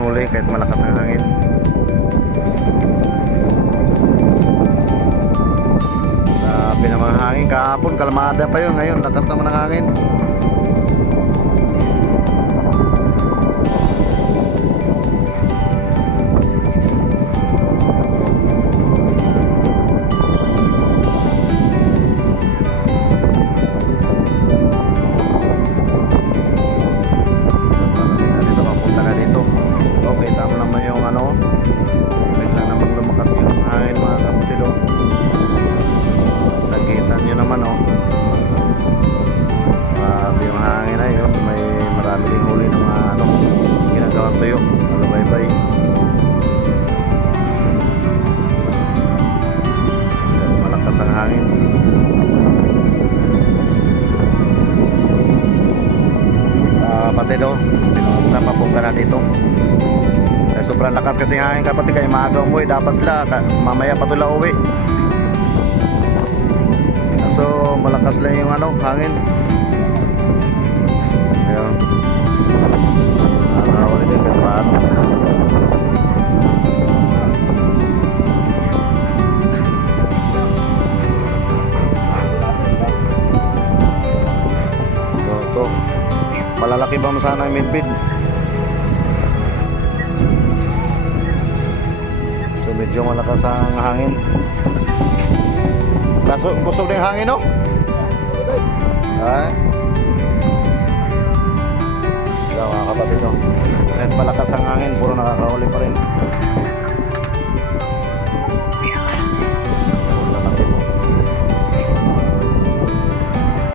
huli kahit malakas ang hangin. Grabe naman ang hangin. Kahapon kalmada pa yun, ngayon lakas naman ang hangin. Tuyo, bye-bye. Malakas ang hangin. Kapatid napapunta na dito. Sobrang lakas kasi hangin kapatid, kaya maaga umuwi. Dapat sila mamaya pa tula uwi. So malakas lang yung hangin. Ayun. Nakakawali din kahit paano. So, malalaki ba mo sana ang midbid? So, medyo malakas ang hangin. Busog na yung hangin, no? Ay? Mga kapatid, no? Kahit malakas ang hangin, puro nakakahuli pa rin.